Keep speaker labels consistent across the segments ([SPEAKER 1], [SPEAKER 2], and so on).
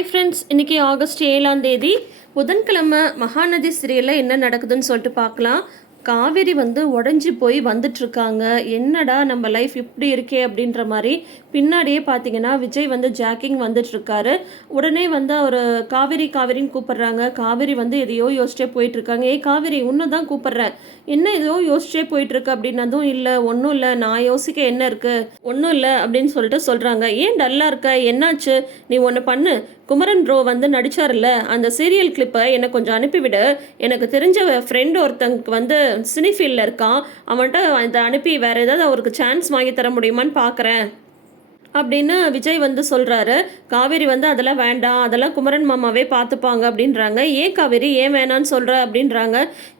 [SPEAKER 1] Hi friends இன்னைக்கு August ஏழாம் தேதி புதன்கிழமை மகாநதி சிறையில் என்ன நடக்குதுன்னு சொல்லிட்டு பார்க்கலாம். காவேரி வந்து உடஞ்சி போய் வந்துட்டுருக்காங்க. என்னடா நம்ம லைஃப் இப்படி இருக்கே அப்படின்ற மாதிரி பின்னாடியே பார்த்தீங்கன்னா விஜய் வந்து ஜாக்கிங் வந்துட்டுருக்காரு. உடனே வந்து அவர் காவேரி காவேரின்னு கூப்பிட்றாங்க. காவேரி வந்து எதையோ யோசிச்சே போயிட்டுருக்காங்க. ஏ காவேரி உன்னை தான் கூப்பிட்றேன். என்ன ஏதோ யோசிச்சே போயிட்டுருக்கு? அப்படின்னதும் இல்லை ஒன்றும் இல்லை. நான் யோசிக்க என்ன இருக்குது ஒன்றும் இல்லை. அப்படின்னு சொல்லிட்டு சொல்கிறாங்க ஏன் டல்லாக இருக்க? என்னாச்சு? நீ ஒன்று பண்ணு. குமரன் ப்ரோ வந்து நடித்தார்ல அந்த சீரியல் கிளிப்பை எனக்கு கொஞ்சம் அனுப்பிவிடு. எனக்கு தெரிஞ்ச ஃப்ரெண்ட் ஒருத்தங்களுக்கு வந்து சினிஃபீல்டில் இருக்கான். அவன்கிட்ட இதை அனுப்பி வேறு ஏதாவது அவருக்கு சான்ஸ் வாங்கி தர முடியுமான்னு பார்க்குறேன் அப்படின்னு விஜய் வந்து சொல்கிறாரு காவேரி வந்து அதெல்லாம் வேண்டாம் அதெல்லாம் குமரன் மாமாவே பார்த்துப்பாங்க அப்படின்றாங்க. ஏன் காவேரி ஏன் வேணான்னு சொல்கிற அப்படின்றாங்க.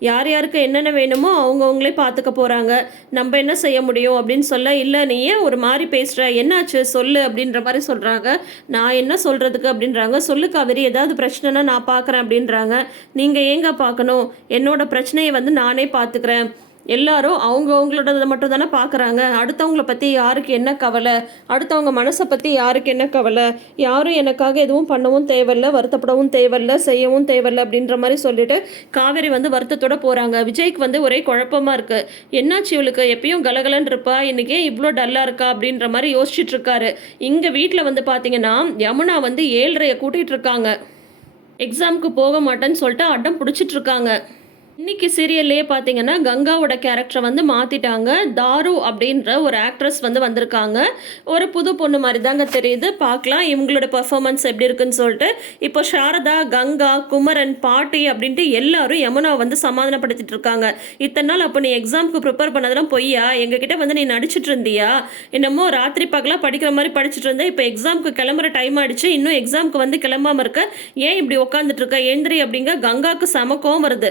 [SPEAKER 1] யார் யாருக்கு என்னென்ன வேணுமோ அவங்கவுங்களே பார்த்துக்க போகிறாங்க நம்ம என்ன செய்ய முடியும் அப்படின்னு சொல்ல இல்லை நீ ஏன் ஒரு மாதிரி பேசுகிற என்னாச்சு? சொல்லு அப்படின்ற மாதிரி சொல்கிறாங்க நான் என்ன சொல்கிறதுக்கு அப்படின்றாங்க. சொல்லு காவேரி ஏதாவது பிரச்சனைனா நான் பார்க்குறேன் அப்படின்றாங்க. நீங்கள் ஏங்க பார்க்கணும் என்னோட பிரச்சனையை வந்து நானே பார்த்துக்கிறேன் எல்லாரும் அவங்க இதை மட்டும் தானே பார்க்குறாங்க. அடுத்தவங்கள பற்றி யாருக்கு என்ன கவலை? அடுத்தவங்க மனசை பற்றி யாருக்கு என்ன கவலை? யாரும் எனக்காக எதுவும் பண்ணவும் தேவையில்ல வருத்தப்படவும் தேவையில்ல செய்யவும் தேவையில்ல அப்படின்ற மாதிரி சொல்லிட்டு காவேரி வந்து வருத்தத்தோட போகிறாங்க விஜய்க்கு வந்து ஒரே குழப்பமாக இருக்குது என்னாச்சு இவளுக்கு? எப்பயும் கலகலன்னு இருப்பா. இன்னைக்கு ஏன் இவ்வளோ டல்லாக இருக்கா அப்படின்ற மாதிரி யோசிச்சுட்டு இருக்காரு. இங்கே வீட்டில் வந்து பார்த்தீங்கன்னா யமுனா வந்து ஏழ்ரையை கூட்டிகிட்டு இருக்காங்க. எக்ஸாமுக்கு போக மாட்டேன்னு சொல்லிட்டு அடம் பிடிச்சிட்டு இருக்காங்க. இன்னைக்கு சீரியல்லே பார்த்தீங்கன்னா கங்காவோட கேரக்டரை வந்து மாற்றிட்டாங்க தாரு அப்படின்ற ஒரு ஆக்ட்ரஸ் வந்து வந்திருக்காங்க. ஒரு புது பொண்ணு மாதிரி தாங்க தெரியுது. பார்க்கலாம் இவங்களோட பர்ஃபார்மன்ஸ் எப்படி இருக்குன்னு சொல்லிட்டு. இப்போ சாரதா கங்கா குமரன் பாட்டி அப்படின்ட்டு எல்லாரும் யமுனா வந்து சமாதானப்படுத்திட்டு இருக்காங்க. இத்தனை நாள் அப்போ நீ எக்ஸாமுக்கு ப்ரிப்பேர் பண்ணதெல்லாம் பொய்யா? எங்ககிட்ட வந்து நீ நடிச்சிட்டு இருந்தியா? என்னமோ ராத்திரி பகலாக படிக்கிற மாதிரி படிச்சுட்டு இருந்தேன் இப்போ எக்ஸாமுக்கு கிளம்புற டைம் ஆயிடுச்சு. இன்னும் எக்ஸாமுக்கு வந்து கிளம்பாம இருக்க. ஏன் இப்படி உட்காந்துட்டு இருக்க? ஏந்திரி அப்படிங்க கங்காக்கு செம வருது.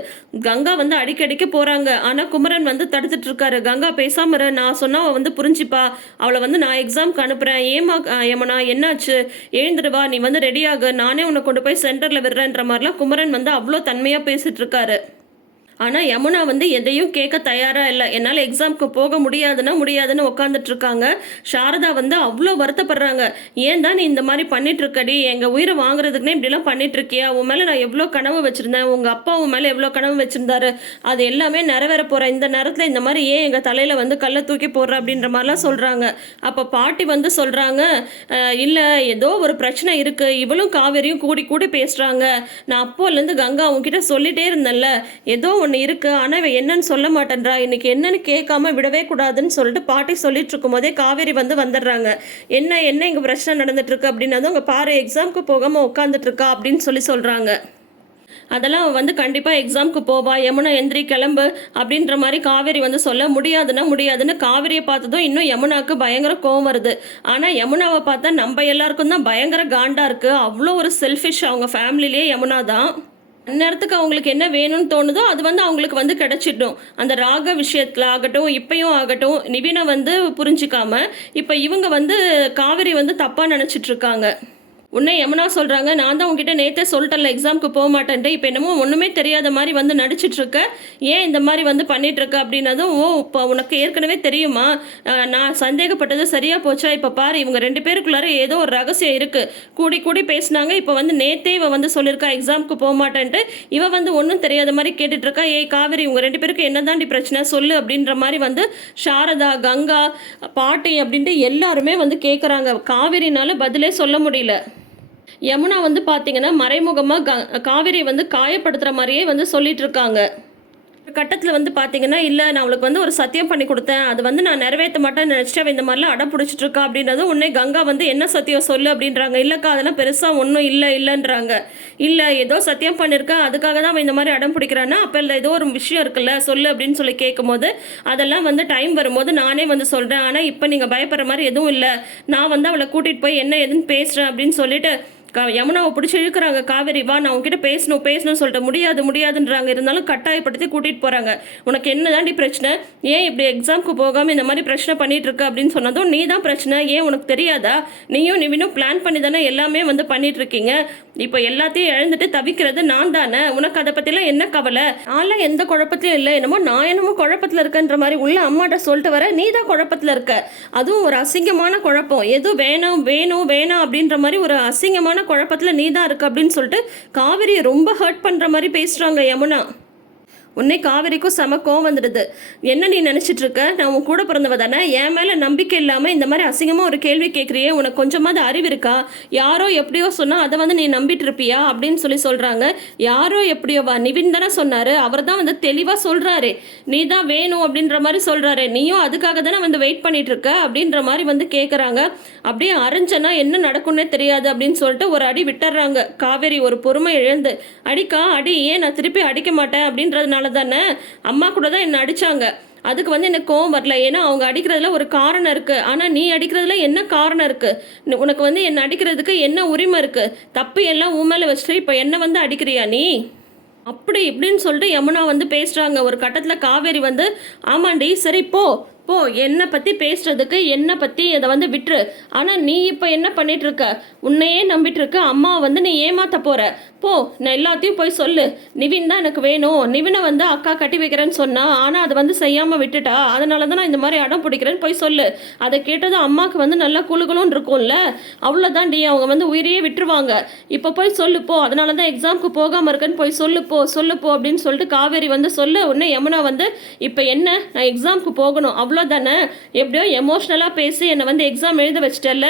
[SPEAKER 1] கங்கா கங்கா வந்து அடிக்கடிக்க போறாங்க. ஆனா குமரன் வந்து தடுத்துட்டு இருக்காரு கங்கா பேசாம நான் சொன்னா வந்து புரிஞ்சுப்பா. அவளை வந்து நான் எக்ஸாம்க்கு அனுப்புறேன். ஏமா ஏமனா என்னாச்சு? எழுந்துடுவா நீ வந்து ரெடி ஆகு. நானே உன்னை கொண்டு போய் சென்டர்ல விடுறேன்ற மாதிரிலாம் குமரன் வந்து அவ்வளோ தன்மையா பேசிட்டு இருக்காரு ஆனால் யமுனா வந்து எதையும் கேட்க தயாராக இல்லை. என்னால் எக்ஸாமுக்கு போக முடியாதுன்னா முடியாதுன்னு உட்காந்துட்டு இருக்காங்க சாரதா வந்து அவ்வளோ வருத்தப்படுறாங்க. ஏன் தான் நீ இந்த மாதிரி பண்ணிட்டு இருக்கடி எங்கள் உயிரை வாங்குறதுக்குன்னே இப்படிலாம் பண்ணிட்டு இருக்கியா உன் மேலே நான் எவ்வளோ கனவு வச்சுருந்தேன். உங்கள் அப்பா உன் மேலே எவ்வளோ கனவு வச்சுருந்தாரு. அது எல்லாமே நிறைவேற போகிற இந்த நேரத்தில் இந்த மாதிரி ஏன் எங்கள் தலையில் வந்து கல்லை தூக்கி போடுற? அப்படின்ற மாதிரிலாம் சொல்கிறாங்க அப்போ பாட்டி வந்து சொல்கிறாங்க இல்லை ஏதோ ஒரு பிரச்சனை இருக்குது இவளும் காவேரியும் கூடி கூடி பேசுகிறாங்க நான் அப்போலேருந்து கங்கா உன்கிட்ட சொல்லிட்டே இருந்தேன்ல. ஏதோ ஒன்று இருக்குது ஆனால் இவன் என்னன்னு சொல்ல மாட்டேன்றா. இன்னைக்கு என்னன்னு கேட்காம விடவே கூடாதுன்னு சொல்லிட்டு பாட்டி சொல்லிட்டு இருக்கும்போதே காவேரி வந்து வந்துடுறாங்க. என்ன என்ன இங்கே பிரச்சனை நடந்துட்டு இருக்கு அப்படின்னா உங்கள் பாரு எக்ஸாமுக்கு போகாமல் உட்காந்துட்டு இருக்கா அப்படின்னு சொல்லி சொல்கிறாங்க அதெல்லாம் அவ வந்து கண்டிப்பாக எக்ஸாமுக்கு போவா. யமுனா எந்திரி கிளம்பு அப்படின்ற மாதிரி காவேரி வந்து சொல்ல முடியாதுன்னா முடியாதுன்னு காவேரியை பார்த்ததும் இன்னும் யமுனாவுக்கு பயங்கர கோவம் வருது. ஆனால் யமுனாவை பார்த்தா நம்ம எல்லாருக்கும் தான் பயங்கர காண்டாக இருக்குது அவ்வளோ ஒரு செல்ஃபிஷ் அவங்க ஃபேமிலிலேயே யமுனா தான். அந்நேரத்துக்கு அவங்களுக்கு என்ன வேணும்னு தோணுதோ அது வந்து அவங்களுக்கு வந்து கிடைச்சிடும் அந்த ராக விஷயத்தில் ஆகட்டும் இப்பையும் ஆகட்டும் நிவினை வந்து புரிஞ்சுக்காம இப்போ இவங்க வந்து காவேரி வந்து தப்பாக நினச்சிட்டு இருக்காங்க. உன்னை யமுனா சொல்கிறாங்க நான் தான் உங்ககிட்ட நேற்றே சொல்லிட்டேன்ல எக்ஸாமுக்கு போக மாட்டேன்ட்டு இப்போ என்னமோ ஒன்றுமே தெரியாத மாதிரி வந்து நடிச்சிட்ருக்க. ஏன் இந்த மாதிரி வந்து பண்ணிகிட்ருக்க அப்படின்னதும் ஓ இப்போ உனக்கு ஏற்கனவே தெரியுமா? நான் சந்தேகப்பட்டது சரியாக போச்சா? இப்போ பாரு இவங்க ரெண்டு பேருக்குள்ளார ஏதோ ஒரு ரகசியம் இருக்குது கூடி கூடி பேசினாங்க. இப்போ வந்து நேத்தே இவ வந்து சொல்லியிருக்கா எக்ஸாமுக்கு போக மாட்டேன்ட்டு இவ வந்து ஒன்றும் தெரியாத மாதிரி கேட்டுட்ருக்கா. ஏய் காவேரி இவங்க ரெண்டு பேருக்கு என்ன தாண்டி பிரச்சனை? சொல்லு அப்படின்ற மாதிரி வந்து சாரதா கங்கா பாட்டி அப்படின்ட்டு எல்லாருமே வந்து கேட்குறாங்க காவேரினால பதிலே சொல்ல முடியல. யமுனா வந்து பார்த்தீங்கன்னா மறைமுகமாக க காவேரி வந்து காயப்படுத்துகிற மாதிரியே வந்து சொல்லிட்டு இருக்காங்க கட்டத்தில் வந்து பார்த்தீங்கன்னா இல்லை நான் அவளுக்கு வந்து ஒரு சத்தியம் பண்ணி கொடுத்தேன். அது வந்து நான் நிறைவேற்ற மாட்டேன் நினச்சிட்டு அவ இந்த மாதிரிலாம் அடம் பிடிச்சிட்டு இருக்கா அப்படின்றது உடனே கங்கா வந்து என்ன சத்தியம் சொல்லு அப்படின்றாங்க. இல்லைக்கா அதெல்லாம் பெருசாக ஒன்றும் இல்லை இல்லைன்றாங்க. இல்லை ஏதோ சத்தியம் பண்ணியிருக்கா. அதுக்காக தான் அவன் இந்த மாதிரி அடம் பிடிக்கிறான்னா அப்போ இல்லை ஏதோ ஒரு விஷயம் இருக்குல்ல சொல்லு அப்படின்னு சொல்லி கேட்கும்போது அதெல்லாம் வந்து டைம் வரும்போது நானே வந்து சொல்கிறேன் ஆனால் இப்போ நீங்கள் பயப்படுற மாதிரி எதுவும் இல்லை. நான் வந்து அவளை கூட்டிகிட்டு போய் என்ன ஏதுன்னு பேசுகிறேன் அப்படின்னு சொல்லிட்டு யமுனாவை பிடிச்சி இழுக்கிறாங்க. காவேரி வா நான் உங்ககிட்ட பேசணும் பேசணும்னு சொல்லிட்டு முடியாது முடியாதுன்றாங்க. இருந்தாலும் கட்டாயப்படுத்தி கூட்டிகிட்டு போகிறாங்க உனக்கு என்ன தாண்டி பிரச்சனை? ஏன் இப்படி எக்ஸாமுக்கு போகாமல் இந்த மாதிரி பிரச்சனை பண்ணிட்டு இருக்க அப்படின்னு சொன்னதும் நீ தான் பிரச்சனை. ஏன் உனக்கு தெரியாதா? நீயும் நிவினும் பிளான் பண்ணி தானே எல்லாமே வந்து பண்ணிட்டு இருக்கீங்க. இப்போ எல்லாத்தையும் இழந்துட்டு தவிக்கிறது நான் தானே? உனக்கு அதை பற்றிலாம் என்ன கவலை? நான்லாம் எந்த குழப்பத்திலும் இல்லை. என்னமோ நான் என்னமோ குழப்பத்தில் இருக்கன்ற மாதிரி உள்ள அம்மாட்ட சொல்லிட்டு வர நீ தான் குழப்பத்தில் இருக்க. அதுவும் ஒரு அசிங்கமான குழப்பம். எது வேணும் வேணும் வேணாம் அப்படின்ற மாதிரி ஒரு அசிங்கமான குழப்பத்தில் நீ தான் இருக்கு அப்படின்னு சொல்லிட்டு காவிரியை ரொம்ப ஹர்ட் பண்ணுற மாதிரி பேசுகிறாங்க யமுனா. உன்னை காவேரிக்கும் செம கோவம் வந்துடுது. என்ன நீ நினச்சிட்டு இருக்க நான் உன் கூட பிறந்தவ தானே? என் மேலே நம்பிக்கை இல்லாமல் இந்த மாதிரி அசிங்கமாக ஒரு கேள்வி கேட்குறியே உனக்கு கொஞ்சமாவது அறிவு இருக்கா? யாரோ எப்படியோ சொன்னால் அதை வந்து நீ நம்பிட்டு இருப்பியா அப்படின்னு சொல்லி சொல்கிறாங்க யாரோ எப்படியோவா நிவின் தானே சொன்னார். அவர் தான் வந்து தெளிவாக சொல்கிறாரு நீ தான் வேணும் அப்படின்ற மாதிரி சொல்கிறாரு நீயும் அதுக்காக தானே வந்து வெயிட் பண்ணிட்டு இருக்க அப்படின்ற மாதிரி வந்து கேட்குறாங்க அப்படியே அரைஞ்சனா என்ன நடக்கும்னே தெரியாது அப்படின்னு சொல்லிட்டு ஒரு அடி விட்டுறாங்க. காவேரி ஒரு பொறுமை இழந்து அடிக்கா அடி ஏன் நான் திருப்பி அடிக்க மாட்டேன்? அப்படின்றதுனால தானே அம்மா கூட தான் என்னை அடிச்சாங்க. அதுக்கு வந்து எனக்கு கோவம் வரல. ஏன்னா அவங்க அடிக்கிறதுல ஒரு காரணம் இருக்குது ஆனால் நீ அடிக்கிறதுல என்ன காரணம் இருக்குது உனக்கு வந்து என்னை அடிக்கிறதுக்கு என்ன உரிமை இருக்குது தப்பு எல்லாம் உன் மேலே வச்சுட்டு இப்போ என்ன வந்து அடிக்கிறியா நீ? அப்படி இப்படின்னு சொல்லிட்டு யமுனா வந்து பேசுகிறாங்க ஒரு கட்டத்தில் காவேரி வந்து ஆமாண்டி சரி போ. போ என்னை பற்றி பேசுறதுக்கு என்னை பற்றி இதை வந்து விட்டுரு. ஆனால் நீ இப்போ என்ன பண்ணிட்டு இருக்க உன்னையே நம்பிட்டு இருக்க அம்மா வந்து நீ ஏமாத்த போற. போ நான் எல்லாத்தையும் போய் சொல்லு. நிவின் தான் எனக்கு வேணும். நிவினை வந்து அக்கா கட்டி வைக்கிறேன்னு சொன்னா ஆனால் அதை வந்து செய்யாமல் விட்டுட்டா அதனால தான் நான் இந்த மாதிரி அடம் பிடிக்கிறேன்னு போய் சொல்லு. அதை கேட்டது அம்மாவுக்கு வந்து நல்லா குழுகுலுன்னு இருக்கும்ல? அவ்வளோதான் டி அவங்க வந்து உயிரையே விட்டுருவாங்க. இப்போ போய் சொல்லு போ. அதனால தான் எக்ஸாமுக்கு போகாமல் இருக்கேன்னு போய் சொல்லு போ. சொல்லு போ அப்படின்னு சொல்லிட்டு காவேரி வந்து சொல்லு. உடனே யமுனா வந்து இப்போ என்ன? நான் எக்ஸாமுக்கு போகணும். அவ்வளோ அவ்வளோதானே எப்படியோ எமோஷ்னலாக பேசி என்னை வந்து எக்ஸாம் எழுத வச்சிட்டல்ல.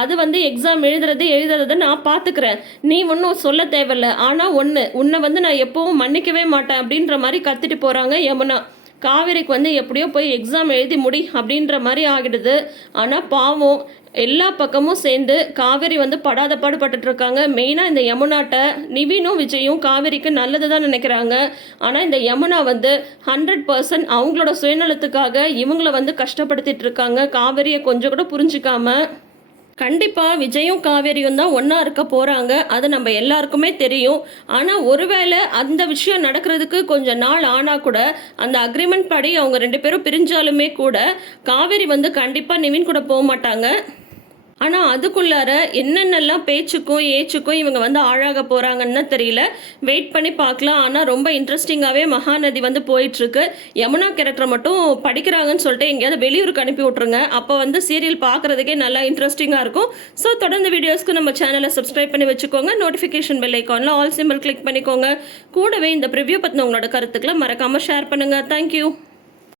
[SPEAKER 1] அது வந்து எக்ஸாம் எழுதுறது எழுதுறத நான் பார்த்துக்கிறேன் நீ ஒன்றும் சொல்ல தேவையில்ல. ஆனால் ஒன்று உன்னை வந்து நான் எப்பவும் மன்னிக்கவே மாட்டேன் அப்படின்ற மாதிரி கத்திட்டு போகிறாங்க யமுனா. காவேரிக்கு வந்து எப்படியோ போய் எக்ஸாம் எழுதி முடி அப்படின்ற மாதிரி ஆகிடுது. ஆனால் பாவம் எல்லா பக்கமும் சேர்ந்து காவேரி வந்து படாத பாடுபட்டு இருக்காங்க மெயினாக இந்த யமுனாட்ட நிவினும் விஜயும் காவேரிக்கு நல்லது தான் நினைக்கிறாங்க. ஆனால் இந்த யமுனா வந்து ஹண்ட்ரட் பர்சன்ட் அவங்களோட சுயநலத்துக்காக இவங்கள வந்து கஷ்டப்படுத்திட்டு இருக்காங்க காவேரியை கொஞ்சம் கூட புரிஞ்சுக்காம கண்டிப்பாக விஜயும் காவேரியும் தான் ஒன்றா இருக்க போகிறாங்க அது நம்ம எல்லாருக்குமே தெரியும். ஆனால் ஒருவேளை அந்த விஷயம் நடக்கிறதுக்கு கொஞ்சம் நாள் ஆனால் கூட அந்த அக்ரிமெண்ட் படி அவங்க ரெண்டு பேரும் பிரிஞ்சாலுமே கூட காவேரி வந்து கண்டிப்பாக நிவின் கூட போக மாட்டாங்க. ஆனால் அதுக்குள்ளார என்னென்னலாம் பேச்சுக்கும் ஏச்சுக்கும் இவங்க வந்து ஆழாக போகிறாங்கன்னு தான் தெரியல. வெயிட் பண்ணி பார்க்கலாம். ஆனால் ரொம்ப இன்ட்ரெஸ்டிங்காகவே மகாநதி வந்து போயிட்டுருக்கு. யமுனா கேரக்டர் மட்டும் படிக்கிறாங்கன்னு சொல்லிட்டு எங்கேயாவது வெளியூருக்கு அனுப்பி விட்ருங்க அப்போ வந்து சீரியல் பார்க்குறதுக்கே நல்லா இன்ட்ரெஸ்டிங்காக இருக்கும். ஸோ தொடர்ந்து வீடியோஸ்க்கு நம்ம சேனலை சப்ஸ்கிரைப் பண்ணி வச்சுக்கோங்க. நோட்டிஃபிகேஷன் பெல் ஐக்கானில் ஆல் சிம்பிள் கிளிக் பண்ணிக்கோங்க. கூடவே இந்த ப்ரிவ்யூ பற்றின உங்களோட கருத்துக்களை மறக்காமல் ஷேர் பண்ணுங்கள் தேங்க்யூ